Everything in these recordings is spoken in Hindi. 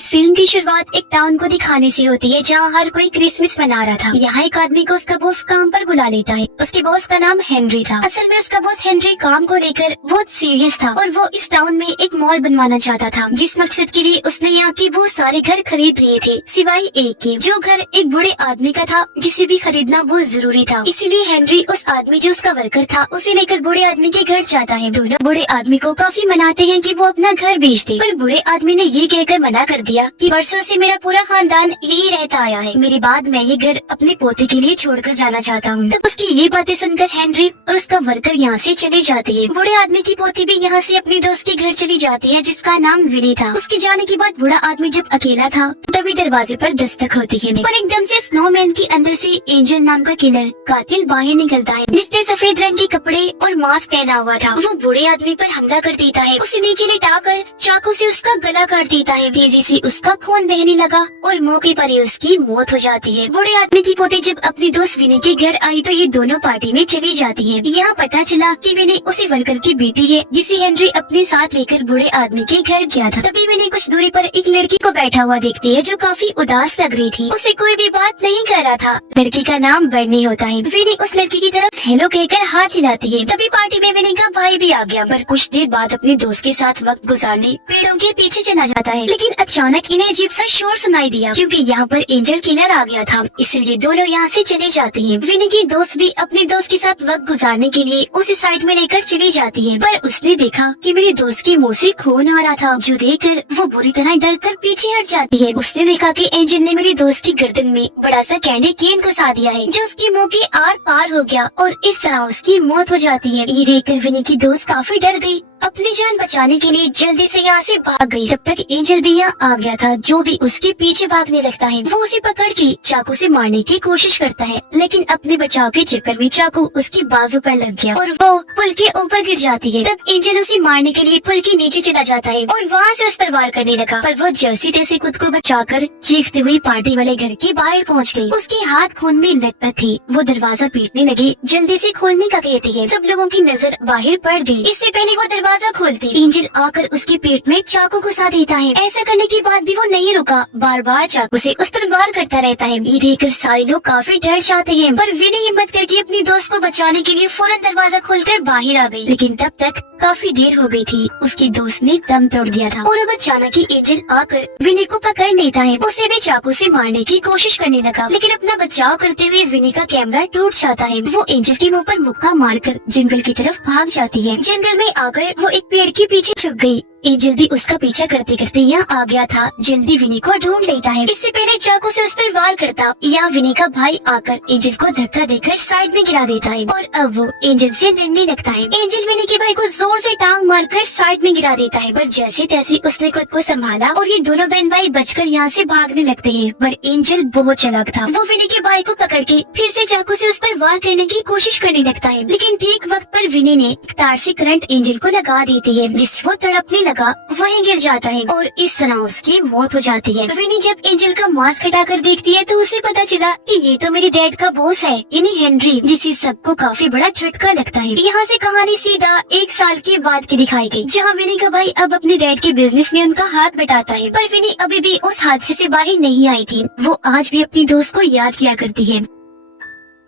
इस फिल्म की शुरुआत एक टाउन को दिखाने से होती है जहाँ हर कोई क्रिसमस मना रहा था। यहाँ एक आदमी को उसका बॉस काम पर बुला लेता है। उसके बॉस का नाम हेनरी था। असल में उसका बॉस हेनरी काम को लेकर बहुत सीरियस था और वो इस टाउन में एक मॉल बनवाना चाहता था, जिस मकसद के लिए उसने यहाँ के बहुत सारे घर खरीद लिए थे सिवाय एक के, जो घर एक बूढ़े आदमी का था जिसे भी खरीदना बहुत जरूरी था। इसीलिए हेनरी उस आदमी जो उसका वर्कर था उसे लेकर बूढ़े आदमी के घर जाता है। दोनों बूढ़े आदमी को काफी मनाते हैं कि वो अपना घर बेच दे, पर बूढ़े आदमी ने ये कहकर मना कर दिया कि वर्षों से मेरा पूरा खानदान यही रहता आया है, मेरे बाद मैं ये घर अपने पोते के लिए छोड़कर जाना चाहता हूँ। तब उसकी ये बातें सुनकर हेनरी और उसका वर्कर यहाँ से चले जाते हैं। बूढ़े आदमी की पोती भी यहाँ से अपने दोस्त के घर चली जाती है जिसका नाम विनी था। उसके जाने के बाद बूढ़ा आदमी जब अकेला था तभी दरवाजे पर दस्तक होती है और एकदम से स्नोमैन के अंदर से एंजल नाम का किलर कातिल बाहर निकलता है, जिसने सफेद रंग के कपड़े और मास्क पहना हुआ था। वो बूढ़े आदमी पर हमला कर देता है, उसे नीचे लिटाकर चाकू से उसका गला काट देता है। तेजी से उसका खून बहने लगा और मौके पर ही उसकी मौत हो जाती है। बूढ़े आदमी की पोती जब अपनी दोस्त विनी के घर आई तो ये दोनों पार्टी में चली जाती है। यहाँ पता चला कि विनी उसी वर्कर की बेटी है जिसे हेनरी अपने साथ लेकर बूढ़े आदमी के घर गया था। तभी विनी कुछ दूरी पर एक लड़की को बैठा हुआ देखती है जो काफी उदास लग रही थी। उसे कोई भी बात नहीं कर रहा था। लड़की का नाम बर्नी होता है। विनी उस लड़की की तरफ हेलो कहकर हाथ हिलाती है। तभी पार्टी में विनी का भाई भी आ गया, पर कुछ देर बाद अपने दोस्त के साथ वक्त गुजारने पेड़ों के पीछे चला जाता है। लेकिन अचानक इन्हें अजीब सा शोर सुनाई दिया क्योंकि यहाँ पर एंजल किलर आ गया था, इसलिए दोनों यहाँ से चले जाते हैं। विनी की दोस्त भी अपने दोस्त के साथ वक्त गुजारने के लिए उसे साइड में लेकर चली जाती है, पर उसने देखा कि मेरे दोस्त के मुंह से खून आ रहा था, जो देखकर वो बुरी तरह डर कर पीछे हट जाती है। उसने देखा कि एंजल ने मेरे दोस्त की गर्दन में बड़ा सा कैंडी केन घुसा दिया है, जो उसके मुंह के आर पार हो गया और इस तरह उसकी मौत हो जाती है। ये देखकर विनी की दोस्त काफी डर गई, अपनी जान बचाने के लिए जल्दी से यहाँ से भाग गई। तब तक एंजल भी यहाँ आ गया था, जो भी उसके पीछे भागने लगता है। वो उसे पकड़ के चाकू से मारने की कोशिश करता है, लेकिन अपने बचाव के चक्कर में चाकू उसकी बाजू पर लग गया और वो पुल के ऊपर गिर जाती है। तब एंजल उसे मारने के लिए पुल के नीचे चला जाता है और वहाँ से उस पर वार करने लगा, पर वो जैसे तैसे खुद को बचाकर चीखते हुए पार्टी वाले घर के बाहर पहुँच गयी। उसके हाथ खून में लथपथ थे। वो दरवाजा पीटने लगे, जल्दी से खोलने का कहती है। सब लोगों की नजर बाहर पड़ गई। इससे पहले वो दरवाजा खोलती एंजल आकर उसके पेट में चाकू घुसा देता है। ऐसा करने के बाद भी वो नहीं रुका, बार बार चाकू से उस पर वार करता रहता है। ये देखकर सारे लोग काफी डर जाते हैं, पर विनी हिम्मत करके अपनी दोस्त को बचाने के लिए फौरन दरवाजा खोलकर बाहर आ गई। लेकिन तब तक काफी देर हो गई थी। उसके दोस्त ने दम तोड़ दिया था और अब अचानक ही एंजल आकर विनी को पकड़ लेता है। उसे भी चाकू से मारने की कोशिश करने लगा, लेकिन अपना बचाव करते हुए विनी का कैमरा टूट जाता है। वो एंजल के मुंह पर मुक्का मारकर जंगल की तरफ भाग जाती है। जंगल में आकर वो एक पेड़ के पीछे छुप गई। एंजल भी उसका पीछा करते करते यहाँ आ गया था। जल्दी विनी को ढूंढ लेता है। इससे पहले चाकू से उस पर वार करता यहाँ विनी का भाई आकर एंजल को धक्का देकर साइड में गिरा देता है और अब वो एंजल से लड़ने लगता है। एंजल विनी के भाई को जोर से टांग मारकर साइड में गिरा देता है, पर जैसे तैसे उसने खुद को संभाला और ये दोनों बहन भाई बचकर यहाँ से भागने लगते हैं। पर एंजल बहुत चालाक था। वो विनी के भाई को पकड़ के फिर से चाकू से उस पर वार करने की कोशिश करने लगता है, लेकिन ठीक वक्त पर विनी ने तार से करंट एंजल को लगा देती है, जिस वो तड़पने लगा वहीं गिर जाता है और इस तरह उसकी मौत हो जाती है। विनी जब एंजल का मास्क हटाकर देखती है तो उसे पता चला कि ये तो मेरे डैड का बॉस है, यानी हेनरी, जिसे सबको काफी बड़ा झटका लगता है। यहाँ से कहानी सीधा 1 साल के बाद की दिखाई गई, जहाँ विनी का भाई अब अपने डैड के बिजनेस में उनका हाथ बटाता है, पर विनी अभी भी उस हादसे से बाहर नहीं आई थी। वो आज भी अपनी दोस्त को याद किया करती है।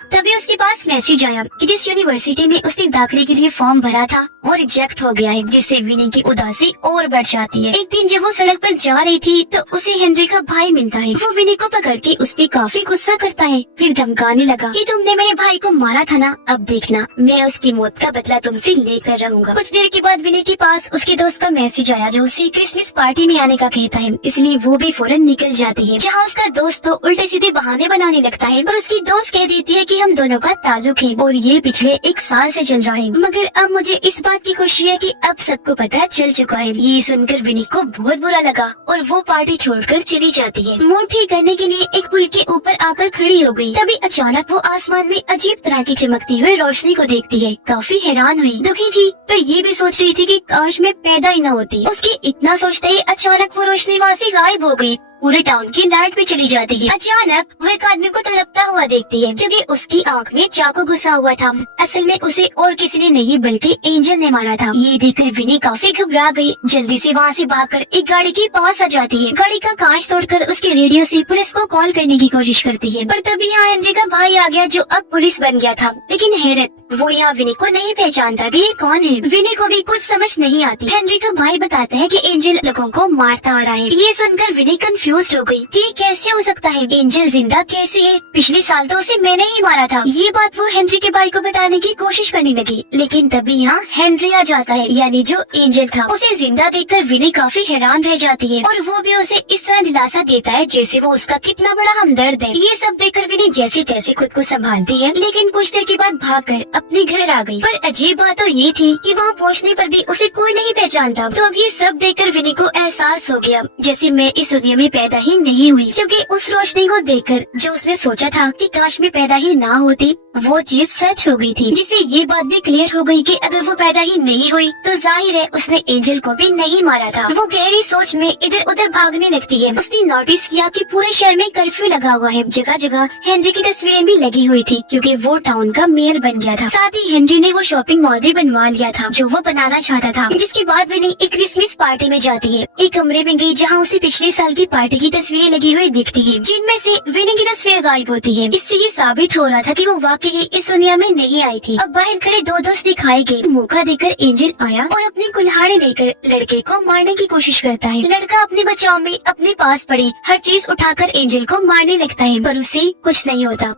तभी उसके पास मैसेज आया कि जिस यूनिवर्सिटी में उसने दाखिले के लिए फॉर्म भरा था वो रिजेक्ट हो गया है, जिससे विनी की उदासी और बढ़ जाती है। एक दिन जब वो सड़क पर जा रही थी तो उसे हेनरी का भाई मिलता है। वो विनी को पकड़ के उस पर काफी गुस्सा करता है, फिर धमकाने लगा कि तुमने मेरे भाई को मारा था ना, अब देखना मैं उसकी मौत का बदला तुमसे लेकर रहूंगा। कुछ देर के बाद विनी के पास उसके दोस्त का मैसेज आया जो उसे क्रिसमस पार्टी में आने का कहता है, इसलिए वो भी फौरन निकल जाती है। जहाँ उसका दोस्त तो उल्टे सीधे बहाने बनाने लगता है, पर उसकी दोस्त कह देती है कि हम दोनों का ताल्लुक है और ये पिछले 1 साल से चल रहा है, मगर अब मुझे इस बात की खुशी है कि अब सबको पता चल चुका है। ये सुनकर विनी को बहुत बुरा लगा और वो पार्टी छोड़कर चली जाती है। मूड ठीक करने के लिए एक पुल के ऊपर आकर खड़ी हो गई। तभी अचानक वो आसमान में अजीब तरह की चमकती हुई रोशनी को देखती है। काफी हैरान हुई, दुखी थी तो ये भी सोच रही थी कि काश मैं पैदा ही न होती। उसके इतना सोचते ही अचानक वो रोशनी वहाँ से गायब हो गई पूरे टाउन की लाइट भी चली जाती है। अचानक वो एक आदमी को तड़पता हुआ देखती है क्योंकि उसकी आंख में चाकू घुसा हुआ था। असल में उसे और किसी ने नहीं बल्कि एंजल ने मारा था। ये देखकर विनी काफी घबरा गई। जल्दी से वहाँ से भागकर एक गाड़ी के पास आ जाती है। गाड़ी का कांच तोड़कर उसके रेडियो से पुलिस को कॉल करने की कोशिश करती है, पर तभी यहाँ हेनरी का भाई आ गया जो अब पुलिस बन गया था। लेकिन हैरत, वो यहाँ विनी को नहीं पहचानता कि ये कौन है। विनी को भी कुछ समझ नहीं आती। हेनरी का भाई बताता है कि एंजल लोगों को मारता आ रहा है। ये सुनकर विनी कंफ्यूज हो गई कि कैसे हो सकता है, एंजल जिंदा कैसे है? पिछले साल तो उसे मैंने ही मारा था। ये बात वो हेनरी के भाई को बताने की कोशिश करने लगी, लेकिन तभी यहाँ हेनरी आ जाता है, यानी जो एंजल था। उसे जिंदा देखकर विनी काफी हैरान रह जाती है और वो भी उसे इस तरह दिलासा देता है जैसे वो उसका कितना बड़ा हमदर्द है। ये सब देखकर विनी जैसे तैसे खुद को संभालती है, लेकिन कुछ देर के बाद भागकर अपने घर आ गई। पर अजीब बात तो ये थी कि वहाँ पहुँचने पर भी उसे कोई नहीं पहचानता। तो अब ये सब देखकर विनी को एहसास हो गया जैसे मैं इस दुनिया में पैदा ही नहीं हुई, क्योंकि उस रोशनी को देखकर जो उसने सोचा था कि काश मैं पैदा ही ना होती, वो चीज सच हो गई थी। जिससे ये बात भी क्लियर हो गई कि अगर वो पैदा ही नहीं हुई तो जाहिर है उसने एंजल को भी नहीं मारा था। वो गहरी सोच में इधर उधर भागने लगती है। उसने नोटिस किया कि पूरे शहर में कर्फ्यू लगा हुआ है। जगह जगह हेनरी की तस्वीरें भी लगी हुई थी क्योंकि वो टाउन का मेयर बन गया था। साथ ही हेनरी ने वो शॉपिंग मॉल भी बनवा लिया था जो वो बनाना चाहता था। जिसके बाद विनी एक क्रिसमस पार्टी में जाती है। एक कमरे में गई जहाँ उसे पिछले साल की पार्टी की तस्वीरें लगी हुई दिखती है, जिनमें से विनी की तस्वीर गायब होती है। इससे ये साबित हो रहा था कि वो वाकई इस दुनिया में नहीं आई थी। अब बाहर खड़े दो दोस्त दिखाए गए। मौका देकर एंजल आया और अपनी कुल्हाड़ी लेकर लड़के को मारने की कोशिश करता है। लड़का अपने बचाव में अपने पास पड़ी हर चीज उठाकर एंजल को मारने लगता है, पर उसे कुछ नहीं होता।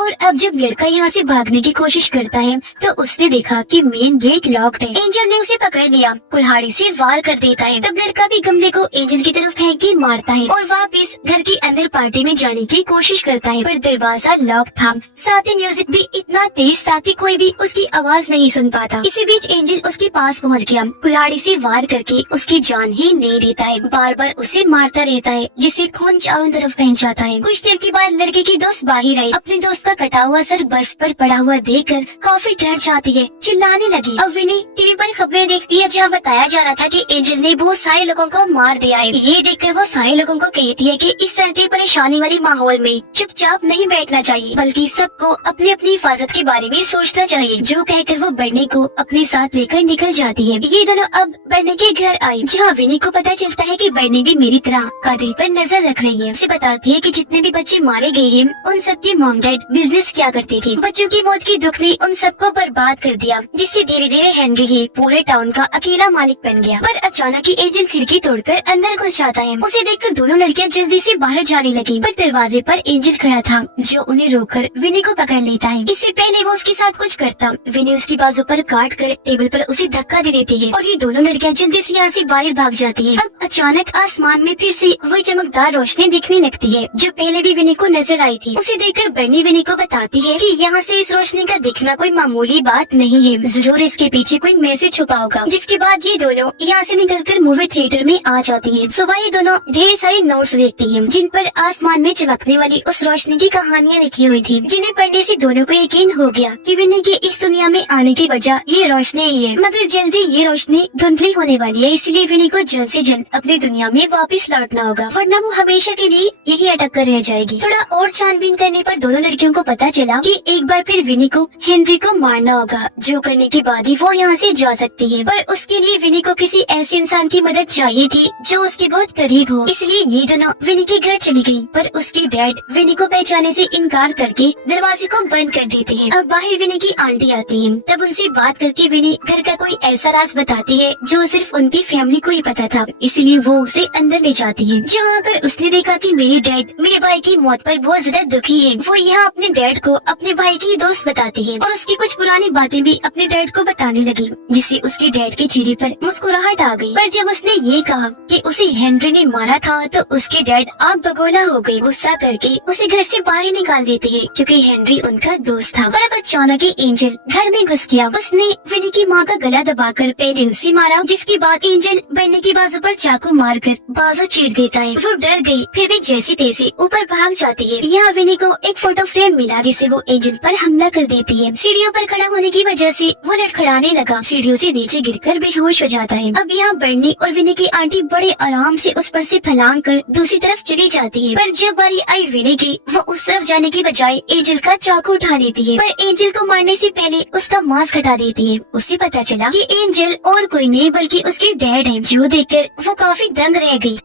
और अब जब लड़का यहाँ से भागने की कोशिश करता है तो उसने देखा कि मेन गेट लॉक्ड है। एंजल ने उसे पकड़ लिया, कुल्हाड़ी से वार कर देता है। तब लड़का भी गमले को एंजल की तरफ फेंक के मारता है और वापस घर के अंदर पार्टी में जाने की कोशिश करता है, पर दरवाजा लॉक था। साथ ही म्यूजिक भी इतना तेज था कि कोई भी उसकी आवाज नहीं सुन पाता। इसी बीच एंजल उसके पास पहुँच गया, कुल्हाड़ी से वार करके उसकी जान ही नहीं लेता है, बार बार उसे मारता रहता है जिससे खून चारों तरफ बह जाता है। कुछ देर के बाद लड़के की दोस्त बाहर आई। अपने दोस्त का कटा हुआ सर बर्फ पर पड़ा हुआ देखकर काफी डर जाती है, चिल्लाने लगी। अब विनी टीवी पर खबरें देखती है जहाँ बताया जा रहा था कि एंजल ने बहुत सारे लोगों को मार दिया है। ये देखकर वो सारे लोगों को कहती है कि इस तरह की परेशानी वाली माहौल में चुपचाप नहीं बैठना चाहिए, बल्कि सबको अपनी अपनी हिफाजत के बारे में सोचना चाहिए। जो कहकर वो बर्नी को अपने साथ लेकर निकल जाती है। ये दोनों अब बर्नी के घर आई जहाँ विनी को पता चलता है कि बर्नी भी मेरी तरह कादिल पर नजर रख रही है। उसे बताती है कि जितने भी बच्चे मारे गए हैं उन सबके मॉम डैड बिजनेस किया करती थी। बच्चों की मौत की दुख ने उन सबको बर्बाद कर दिया, जिससे धीरे धीरे हेनरी ही पूरे टाउन का अकेला मालिक बन गया। पर अचानक ही एंजल खिड़की तोड़कर अंदर घुस जाता है। उसे देखकर दोनों लड़कियां जल्दी से बाहर जाने लगी, पर दरवाजे पर एंजल खड़ा था जो उन्हें रोककर विनी को पकड़ लेता है। इससे पहले वो उसके साथ कुछ करता, विनी उसकी बाजू पर काट कर टेबल पर उसे धक्का दे देती है और ये दोनों लड़कियां जल्दी से यहाँ से बाहर भाग जाती है। अब अचानक आसमान में फिर से वही चमकदार रोशनी दिखने लगती है जो पहले भी विनी को नजर आई थी। उसे देखकर बर्नी विनी को बताती है कि यहाँ से इस रोशनी का दिखना कोई मामूली बात नहीं है, जरूर इसके पीछे कोई मैसेज छुपा होगा। जिसके बाद ये दोनों यहाँ से निकलकर मूवी थिएटर में आ जाती है। सुबह ये दोनों ढेर सारे नोट्स देखती हैं, जिन पर आसमान में चमकने वाली उस रोशनी की कहानियाँ लिखी हुई थी, जिन्हें पढ़ने से दोनों को यकीन हो गया कि विनी के इस दुनिया में आने की वजह ये रोशनी ही है। मगर जल्दी ये रोशनी धुंधली होने वाली है, इसलिए विनी को जल्द से जल्द अपनी दुनिया में वापस लौटना होगा, वरना वो हमेशा के लिए यही अटक कर रह जाएगी। थोड़ा और छानबीन करने पर दोनों लड़कियों को पता चला कि एक बार फिर विनी को हेनरी को मारना होगा, जो करने के बाद ही वो यहाँ से जा सकती है। पर उसके लिए विनी को किसी ऐसे इंसान की मदद चाहिए थी जो उसके बहुत करीब हो, इसलिए ये दोनों विनी के घर चली गयी। पर उसके डैड विनी को पहचाने से इनकार करके दरवाजे को बंद कर देते हैं। अब बाहर विनी की आंटी आती है, तब उनसे बात करके विनी घर का कोई ऐसा राज बताती है जो सिर्फ उनकी फैमिली को ही पता था, इसलिए वो उसे अंदर ले जाती है। जहाँ आकर उसने देखा कि मेरे डैड मेरे भाई की मौत पर बहुत ज्यादा दुखी है। वो यहाँ अपने डैड को अपने भाई की दोस्त बताती है और उसकी कुछ पुरानी बातें भी अपने डैड को बताने लगी, जिससे उसके डैड के चेहरे पर मुस्कुराहट आ गई। पर जब उसने ये कहा कि उसे हेनरी ने मारा था तो उसके डैड आग बगोला हो गए। गुस्सा करके उसे घर से बाहर निकाल देते हैं क्योंकि हेनरी उनका दोस्त था। पर अब अचानक ही एंजल घर में घुस गया। उसने विनी की माँ का गला दबाकर पहले उसे मारा, जिसके बाद एंजल बर्नी की बाजू पर चाकू मारकर बाजू चीर देता है। वो डर गई, फिर भी जैसे तैसे ऊपर भाग जाती है। यहाँ विनी को एक फोटो फ्रेम फ्रेम मिला जिसे वो एंजल पर हमला कर देती है। सीढ़ियों पर खड़ा होने की वजह से वो लड़खड़ाने लगा, सीढ़ियों से नीचे गिरकर बेहोश हो जाता है। अब यहाँ बर्नी और विनी की आंटी बड़े आराम से उस पर से फलांग कर दूसरी तरफ चली जाती है, पर जब बारी आई विनी की, वो उस तरफ जाने की बजाय एंजल का चाकू उठा लेती है, पर एंजल को मारने से पहले उसका मास्क हटा देती है। उसे पता चला कि एंजल और कोई नहीं बल्कि उसके डैड है, जो देखकर वो काफी दंग रह गई।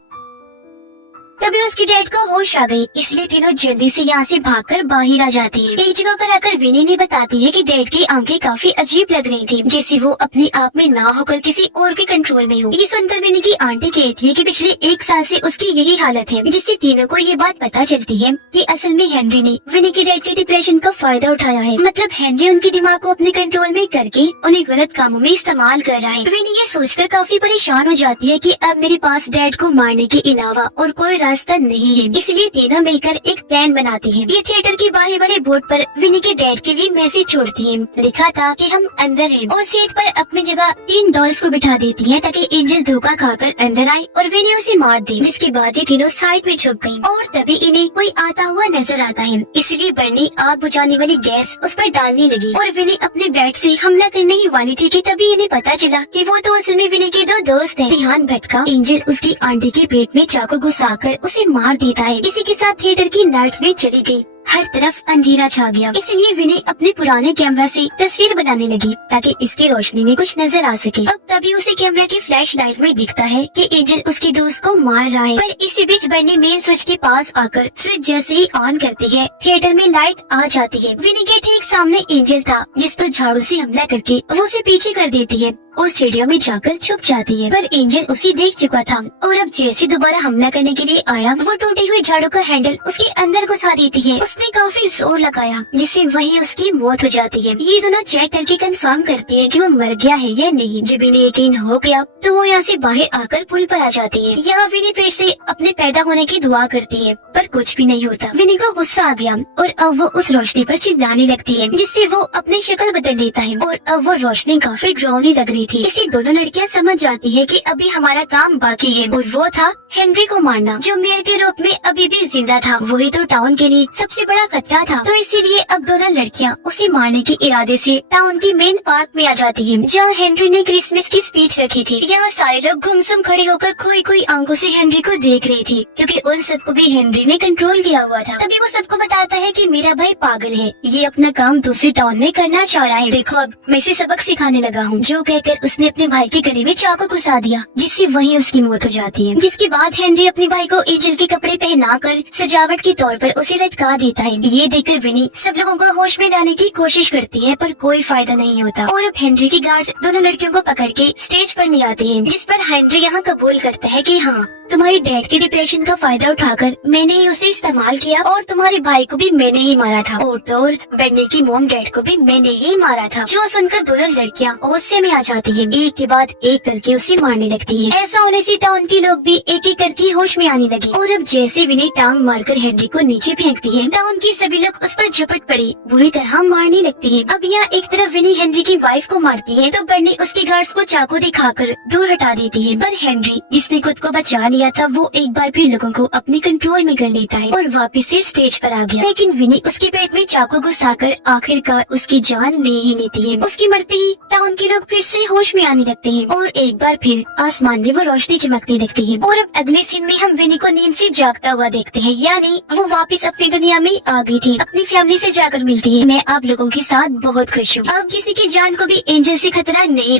तभी उसके डैड को होश आ गई, इसलिए तीनों जल्दी से यहाँ से भागकर बाहर आ जाती है। एक जगह पर आकर विनी ने बताती है कि डैड की आंखें काफी अजीब लग रही थी, जैसे वो अपने आप में ना होकर किसी और के कंट्रोल में हो। ये सुनकर विनी की आंटी कहती है कि पिछले 1 साल से उसकी यही हालत है, जिससे तीनों को ये बात पता चलती है कि असल में हेनरी ने विनी के डैड के डिप्रेशन का फायदा उठाया है। मतलब हेनरी उनके दिमाग को अपने कंट्रोल में करके उन्हें गलत कामों में इस्तेमाल कर रहा है। विनी ये सोचकर काफी परेशान हो जाती है कि अब मेरे पास डैड को मारने के अलावा और कोई रास्ता नहीं है, इसलिए तीनों मिलकर एक प्लान बनाती हैं। ये थिएटर के बाहर बड़े बोर्ड पर विनी के डैड के लिए मैसेज छोड़ती हैं। लिखा था कि हम अंदर हैं, और सीट पर अपनी जगह 3 डॉल्स को बिठा देती हैं ताकि एंजल धोखा खाकर अंदर आए और विनी उसे मार दे, जिसके बाद ये तीनों साइड में छुप गयी। और तभी इन्हें कोई आता हुआ नजर आता है, इसलिए बर्नी आग बुझाने वाली गैस उस पर डालने लगी और विनी अपने बेड से हमला करने ही वाली थी कि तभी इन्हें पता चला कि वो तो असल में विनी के 2 दोस्त हैं। ध्यान भटका, एंजल उसकी आंटी के पेट में चाकू घुसाकर उसे मार देता है। इसी के साथ थिएटर की लाइट्स भी चली गई, हर तरफ अंधेरा छा गया। इसलिए विनी अपने पुराने कैमरा से तस्वीर बनाने लगी ताकि इसकी रोशनी में कुछ नजर आ सके। अब तभी उसे कैमरा की फ्लैश लाइट में दिखता है कि एंजल उसके दोस्त को मार रहा है, पर इसी बीच बर्नी मेन स्विच के पास आकर स्विच जैसे ही ऑन करती है, थिएटर में लाइट आ जाती है। विनी के ठीक सामने एंजल था, जिस पर झाड़ू से हमला करके वो उसे पीछे कर देती है और सीढ़ियों में जाकर छुप जाती है। पर एंजल उसे देख चुका था और अब जैसे दोबारा हमला करने के लिए आया, वो टूटी हुई झाड़ू का हैंडल उसके अंदर घुसा देती है। उसने काफी जोर लगाया, जिससे वहीं उसकी मौत हो जाती है। ये दोनों चेक करके कंफर्म करते हैं कि वो मर गया है या नहीं। जब इन्हें यकीन हो गया तो वो यहाँ से बाहर आकर पुल पर आ जाती है। यहाँ विनी फिर से अपने पैदा होने की दुआ करती है, पर कुछ भी नहीं होता। विनी को गुस्सा आ गया और अब वो उस रोशनी पर चिल्लाने लगती है, जिससे वो अपनी शक्ल बदल लेता है और अब वो रोशनी काफी डरावनी लग रही थी। इससे दोनों लड़कियां समझ जाती है कि अभी हमारा काम बाकी है, और वो था हेनरी को मारना, जो मेयर के रूप में अभी भी जिंदा था। वही तो टाउन के लिए सबसे बड़ा खतरा था। तो इसीलिए अब दोनों लड़कियां उसे मारने के इरादे से टाउन की मेन पार्क में आ जाती हैं, जहाँ हेनरी ने क्रिसमस की स्पीच रखी थी। यहाँ सारे लोग गुमसुम खड़े होकर खोई खोई आंखों से हेनरी को देख रहे थे, क्योंकि उन सबको भी हेनरी ने कंट्रोल किया हुआ था। तभी वो सबको बताता है कि मेरा भाई पागल है, ये अपना काम दूसरे टाउन में करना चाह रहा है। देखो अब मैं इसे सबक सिखाने लगा हूँ। जो कहकर उसने अपने भाई के गले में चाकू घुसा दिया, जिससे वहीं उसकी मौत हो जाती है। जिसके बाद हेनरी अपने भाई को एंजल के कपड़े पहनाकर सजावट के तौर पर उसे लटका देता है। ये देखकर विनी सब लोगों को होश में लाने की कोशिश करती है, पर कोई फायदा नहीं होता। और अब हेनरी के गार्ड दोनों लड़कियों को पकड़ के स्टेज पर ले आते हैं, जिस पर हेनरी यहाँ कबूल करता है कि हाँ, तुम्हारे डैड के डिप्रेशन का फायदा उठाकर मैंने ही उसे इस्तेमाल किया, और तुम्हारे भाई को भी मैंने ही मारा था, और तो और बर्नी की मॉम डैड को भी मैंने ही मारा था। जो सुनकर दोनों लड़कियां गुस्से में आ जाती हैं, एक के बाद एक करके उसे मारने लगती हैं। ऐसा होने से टाउन के लोग भी एक एक करके होश में आने लगे। और अब जैसे विनी टांग मारकर हेनरी को नीचे फेंकती है, टाउन की सभी लोग उस पर झपट पड़ी बुरी तरह मारने लगती है। अब यहाँ एक तरफ विनी हेनरी की वाइफ को मारती है, तो बर्नी उसके गार्ड्स को चाकू दिखाकर दूर हटा देती है। पर हेनरी, जिसने खुद को बचा लिया था, वो एक बार फिर लोगों को अपने कंट्रोल में कर लेता है और वापस से स्टेज पर आ गया। लेकिन विनी उसके पेट में चाकू घुसाकर आखिरकार उसकी जान ले ही लेती है। उसकी मरते ही टाउन के लोग फिर से होश में आने लगते हैं और एक बार फिर आसमान में वो रोशनी चमकने लगती है। और अब अगले सीन में हम विनी को नींद से जागता हुआ देखते हैं, यानी वो वापस अपनी दुनिया में आ गई थी, अपनी फैमिली से जाकर मिलती है। मैं आप लोगों के साथ बहुत खुश हूँ। अब किसी की जान को भी एंजल से खतरा नहीं था।